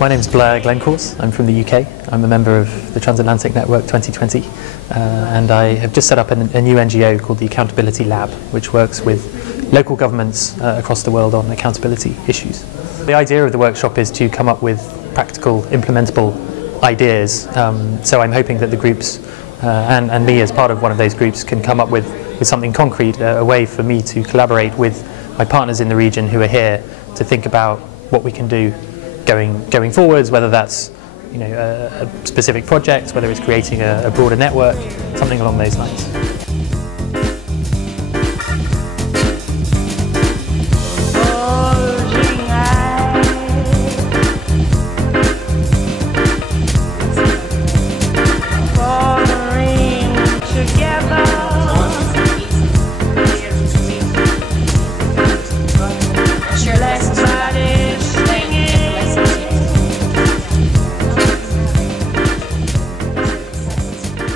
My name is Blair Glencourse. I'm from the UK. I'm a member of the Transatlantic Network 2020 and I have just set up a new NGO called the Accountability Lab, which works with local governments across the world on accountability issues. The idea of the workshop is to come up with practical, implementable ideas, so I'm hoping that the groups and me as part of one of those groups can come up with something concrete, a way for me to collaborate with my partners in the region who are here to think about what we can do going forwards, whether that's a specific project, whether it's creating a broader network, something along those lines.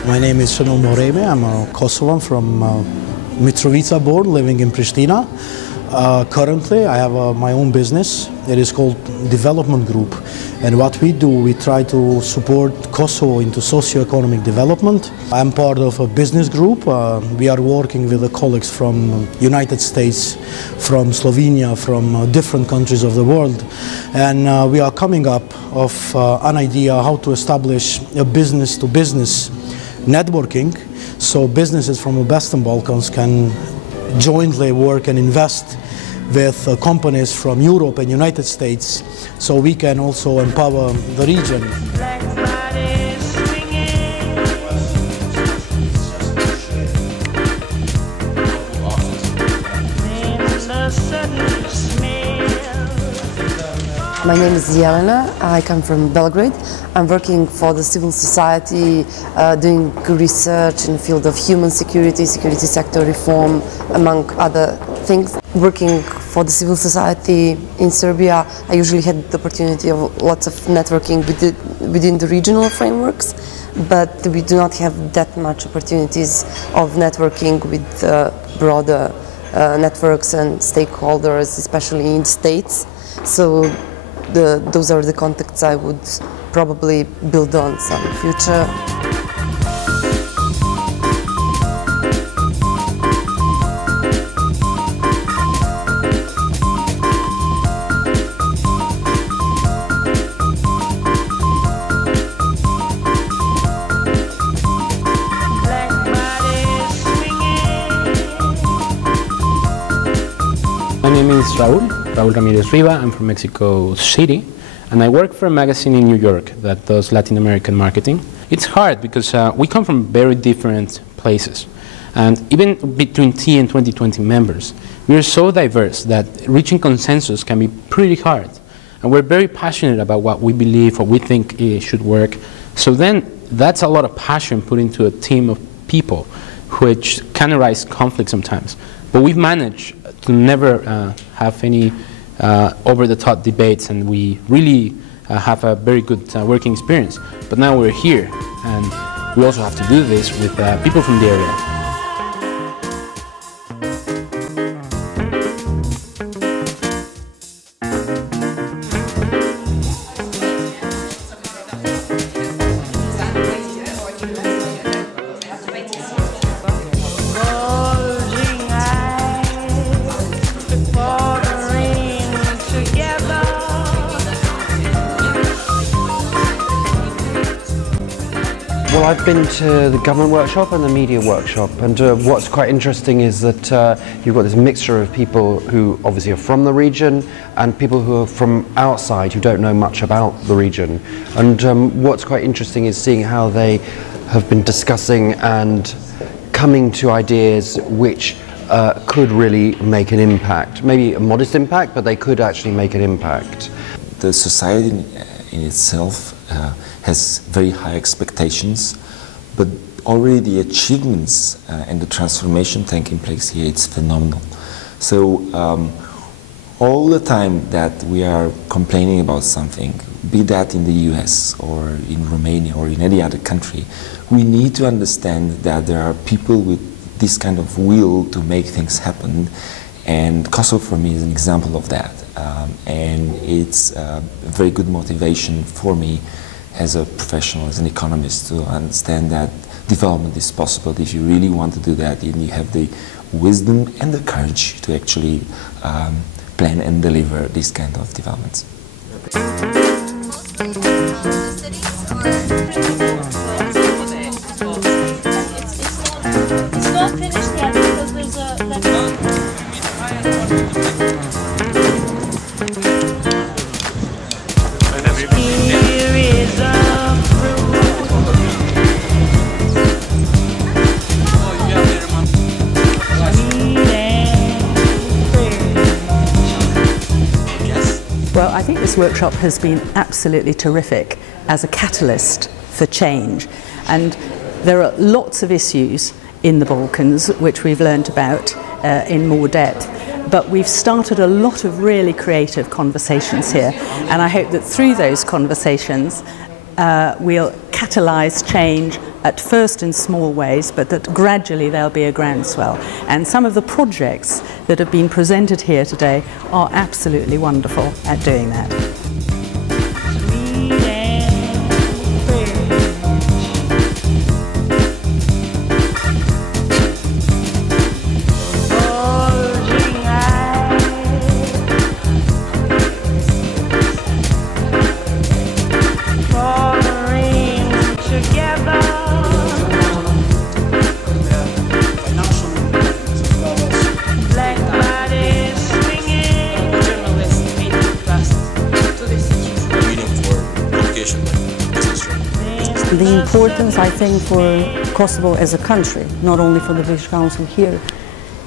My name is Šenol Moreme. I'm a Kosovan from Mitrovica born, living in Pristina. Currently I have my own business. It is called Development Group, and what we do, we try to support Kosovo into socio-economic development. I'm part of a business group. We are working with the colleagues from United States, from Slovenia, from different countries of the world, and we are coming up of an idea how to establish a business-to-business networking, so businesses from the Western Balkans can jointly work and invest with companies from Europe and United States, so we can also empower the region. My name is Jelena. I come from Belgrade. I'm working for the civil society, doing research in the field of human security, security sector reform, among other things. Working for the civil society in Serbia, I usually had the opportunity of lots of networking within the regional frameworks, but we do not have that much opportunities of networking with broader networks and stakeholders, especially in the States. So those are the contacts I would probably build on some future. My name is Raúl Ramírez Riva. I'm from Mexico City, and I work for a magazine in New York that does Latin American marketing. It's hard because we come from very different places, and even between TN2020 members, we are so diverse that reaching consensus can be pretty hard, and we're very passionate about what we believe or we think should work. So then that's a lot of passion put into a team of people, which can arise conflict sometimes, but we've managed to never have any over-the-top debates, and we really have a very good working experience. But now we're here, and we also have to do this with people from the area. Well, I've been to the government workshop and the media workshop, and what's quite interesting is that you've got this mixture of people who obviously are from the region and people who are from outside who don't know much about the region. And what's quite interesting is seeing how they have been discussing and coming to ideas which could really make an impact. Maybe a modest impact, but they could actually make an impact. The society in itself has very high expectations, but already the achievements and the transformation taking place here, it's phenomenal. So all the time that we are complaining about something, be that in the US or in Romania or in any other country, we need to understand that there are people with this kind of will to make things happen, and Kosovo for me is an example of that. And it's a very good motivation for me as a professional, as an economist, to understand that development is possible if you really want to do that, and you have the wisdom and the courage to actually plan and deliver these kind of developments. It's not finished yet because there's a... Well, I think this workshop has been absolutely terrific as a catalyst for change, and there are lots of issues in the Balkans which we've learned about in more depth, but we've started a lot of really creative conversations here, and I hope that through those conversations we'll catalyse change at first in small ways, but that gradually there'll be a groundswell. And some of the projects that have been presented here today are absolutely wonderful at doing that. The importance, I think, for Kosovo as a country, not only for the British Council here,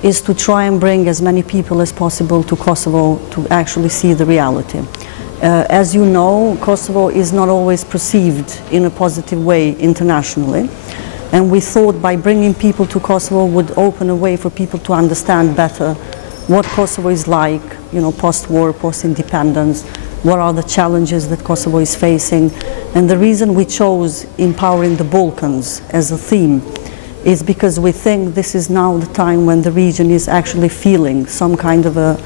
is to try and bring as many people as possible to Kosovo to actually see the reality. As you know, Kosovo is not always perceived in a positive way internationally, and we thought by bringing people to Kosovo would open a way for people to understand better what Kosovo is like, you know, post-war, post-independence, what are the challenges that Kosovo is facing. And the reason we chose empowering the Balkans as a theme is because we think this is now the time when the region is actually feeling some kind of a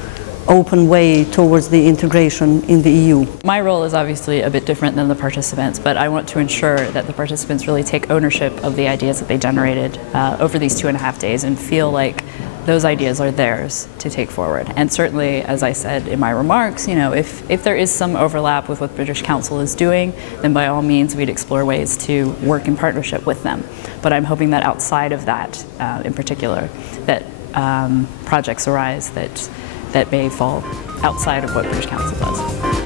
open way towards the integration in the EU. My role is obviously a bit different than the participants, but I want to ensure that the participants really take ownership of the ideas that they generated over these 2.5 days and feel like those ideas are theirs to take forward. And certainly, as I said in my remarks, you know, if there is some overlap with what the British Council is doing, then by all means we'd explore ways to work in partnership with them. But I'm hoping that outside of that, in particular, that projects arise that may fall outside of what British Council does.